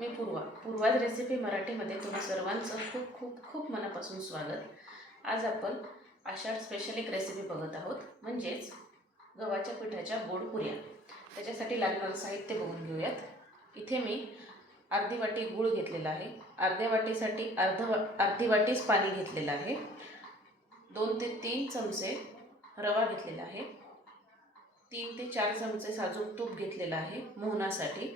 मी पूर्वा पूर्वाज recipe मराठीमध्ये तुम्हा सर्वांचं खूप खूप खूप मनापासून स्वागत. आज आपण आषाढ स्पेशल एक रेसिपी बघत आहोत. म्हणजेच गव्हाच्या पिठाच्या गोड पुऱ्या. त्याच्यासाठी लागणारं साहित्य बघून घेऊयात. इथे मी अर्धी वाटी गूळ घेतलेला आहे. अर्ध्या वाटीसाठी अर्ध वा अर्धी वाटीच पाणी घेतलेलं आहे. दोन ते तीन चमचे रवा घेतलेला आहे. तीन ते चार चमचे साजूक तूप घेतलेलं आहे मोहनासाठी.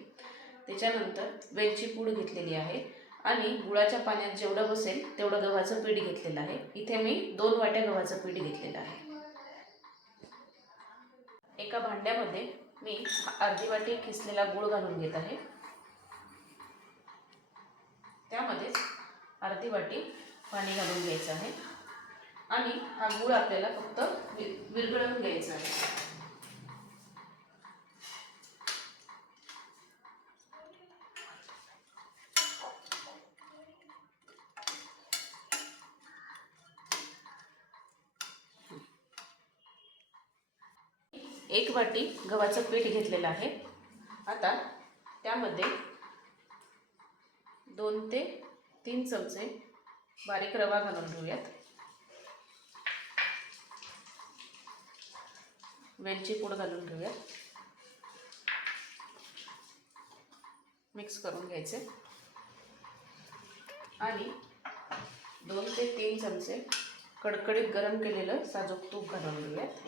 त्याच्यानंतर वेलची पूड घेतलेली आहे आणि गुळाच्या पाण्यात जेवढं बसेल तेवढं गव्हाचं पीठ घेतलेलं आहे. इथे मी दोन वाट्या गव्हाचं पीठ घेतलेलं आहे. एका भांड्यामध्ये मी अर्धी वाटी खिसलेला गूळ घालून घेत आहे. त्यामध्येच अर्धी वाटी पाणी घालून घ्यायचं आहे. आणि हा गूळ आपल्याला फक्त विरघळून विरघळवून घ्यायचा आहे. एक वाटी गव्हाचं पीठ घेतलेलं आहे. आता त्यामध्ये दोन ते तीन चमचे बारीक रवा घालून घेऊयात. वेलची पूड घालून घेऊयात. मिक्स करून घ्यायचे. आणि दोन ते तीन चमचे कडकडीत गरम केलेलं साजूक तूप घालून घेऊयात.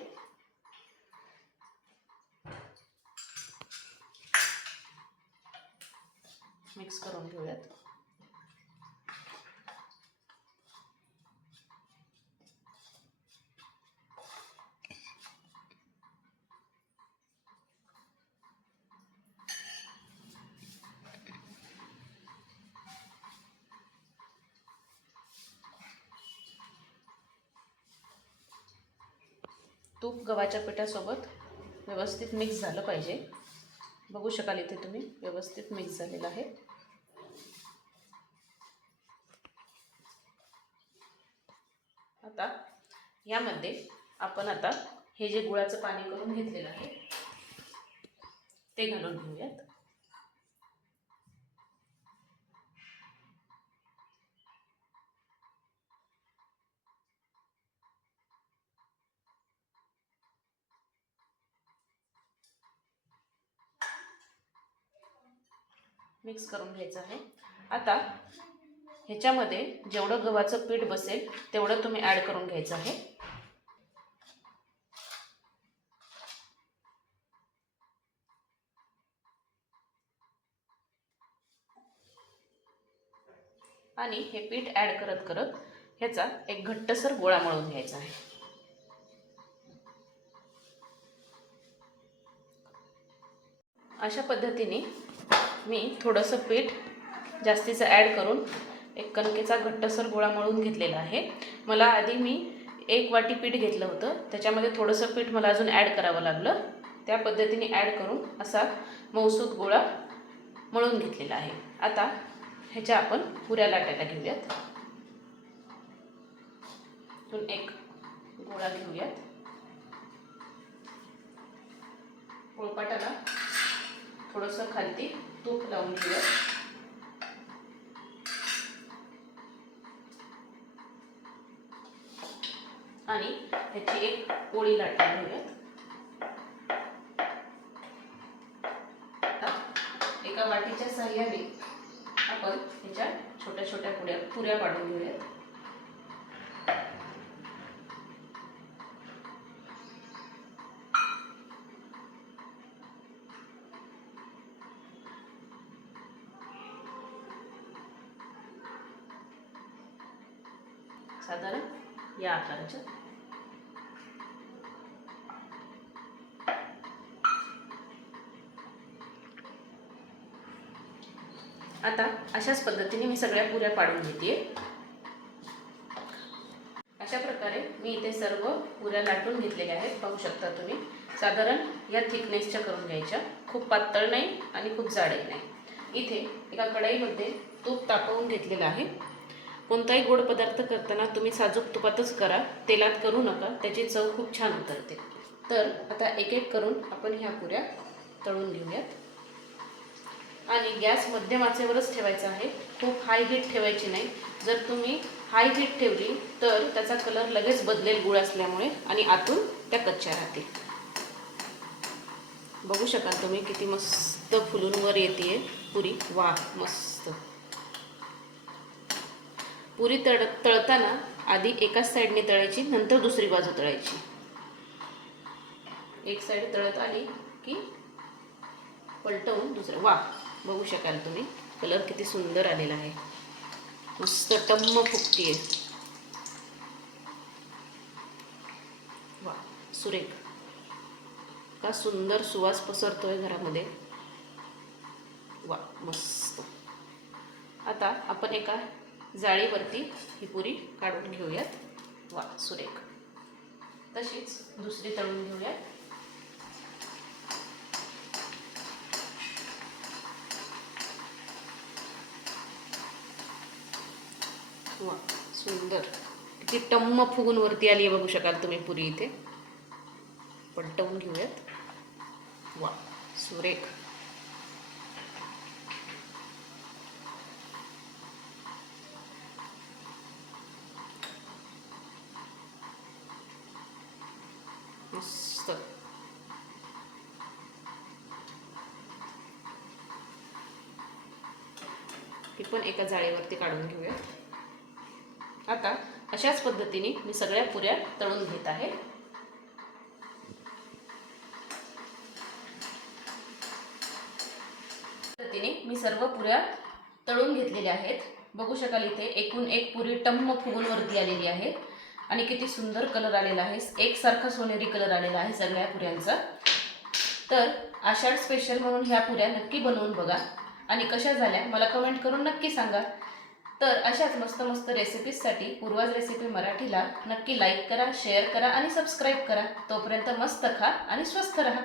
मिक्स करून घेऊयात. तूप गव्हाच्या पिठासोबत व्यवस्थित मिक्स झालं पाहिजे. बघू शकाल इथे तुम्ही व्यवस्थित मिक्स झालेलं आहे. आता यामध्ये आपण आता हे जे गुळाचं पाणी करून घेतलेलं आहे ते घालून घेऊयात. मिक्स करून घ्यायचं आहे. आता ह्याच्यामध्ये जेवढं गव्हाचं पीठ बसेल तेवढं तुम्ही ॲड करून घ्यायचं आहे. आणि हे पीठ ॲड करत करत ह्याचा एक घट्टसर गोळा मळून घ्यायचा आहे. अशा पद्धतीने मी थोडंसं पीठ जास्तीचं ॲड करून एक कणकेचा घट्टसर गोळा मळून घेतलेला आहे. मला आधी मी एक वाटी पीठ घेतलं होतं. त्याच्यामध्ये थोडंसं पीठ मला अजून ॲड करावं लागलं. त्या पद्धतीने ॲड करून असा मौसूद गोळा मळून घेतलेला आहे. आता ह्याच्या आपण पुऱ्या लाटायला घेऊयात. इथून एक गोळा घेऊयात. पोळपाटाला थोडंसं खालती तूप लावून घेऊयात. आणि ह्याची एक पोळी लाटून घेऊयात. एका वाटीच्या साह्याने आपण ह्याच्या छोट्या छोट्या पुड्या पुऱ्या पाडून घेऊयात. साधारण या आकाराच्या. आता अशाच पद्धतीने मी सगळ्या पुऱ्या पाडून घेते. अशा प्रकारे मी इथे सर्व पुऱ्या लाटून घेतलेल्या आहेत पाहू शकता तुम्ही. साधारण या थिकनेसच्या करून घ्यायच्या. खूप पातळ नाही आणि खूप जाडही नाही. इथे एका कढईमध्ये तूप तापवून घेतलेलं आहे. कोणताही गोड पदार्थ करताना तुम्ही साजूक तुपातच करा. तेलात करू नका. त्याची चव खूप छान उतरते. तर आता एक एक करून आपण ह्या पुऱ्या तळून घेऊयात. आणि गॅस मध्यम आचेवरच ठेवायचा आहे. खूप हाय हीट ठेवायची नाही. जर तुम्ही हाय हीट ठेवली तर त्याचा कलर लगेच बदलेल गुळ असल्यामुळे आणि आतून त्या कच्च्या राहतील. बघू शकाल तुम्ही किती मस्त फुलून वर येते पुरी वा मस्त. पुरी तळ तळताना आधी एकाच साईडने तळायची नंतर दुसरी बाजू तळायची. एक साईड तळत आली की पलटवून दुसरं वा बघू शकाल तुम्ही. कलर किती सुंदर आलेला आहे. मस्त टम्म फुगतीये. वा सुरेख. का सुंदर सुवास पसरतोय घरामध्ये. वा मस्त. आता आपण एका जाळीवरती ही पुरी काढून घेऊयात. वा सुरेख. तशीच दुसरी तळून घेऊयात. वा सुंदर. किती टम्म फुगून वरती आली आहे बघू शकाल तुम्ही पुरी इथे. पलटवून घेऊयात. वा सुरेख. मस्त ही पण एका जाळीवरती काढून घेऊया. आता अशाच पद्धतीने मी सगळ्या पुऱ्या तळून घेत आहे. पद्धतीने मी सर्व पुऱ्या तळून घेतलेल्या आहेत. बघू शकाल इथे एकूण एक पुरी टम्म फुगून वरती आलेली आहे. आणि किती सुंदर कलर आलेला आहे. एकसारखा सोनेरी कलर आलेला आहे सगळ्या पुऱ्यांचा. तर आषाढ स्पेशल म्हणून ह्या पुऱ्या नक्की बनवून बघा. आणि कशा झाल्या मला कमेंट करून नक्की सांगा. तर अशाच मस्त मस्त रेसिपीजसाठी पूर्वाज रेसिपी मराठीला नक्की लाईक करा शेअर करा आणि सबस्क्राईब करा. तोपर्यंत मस्त खा आणि स्वस्थ राहा.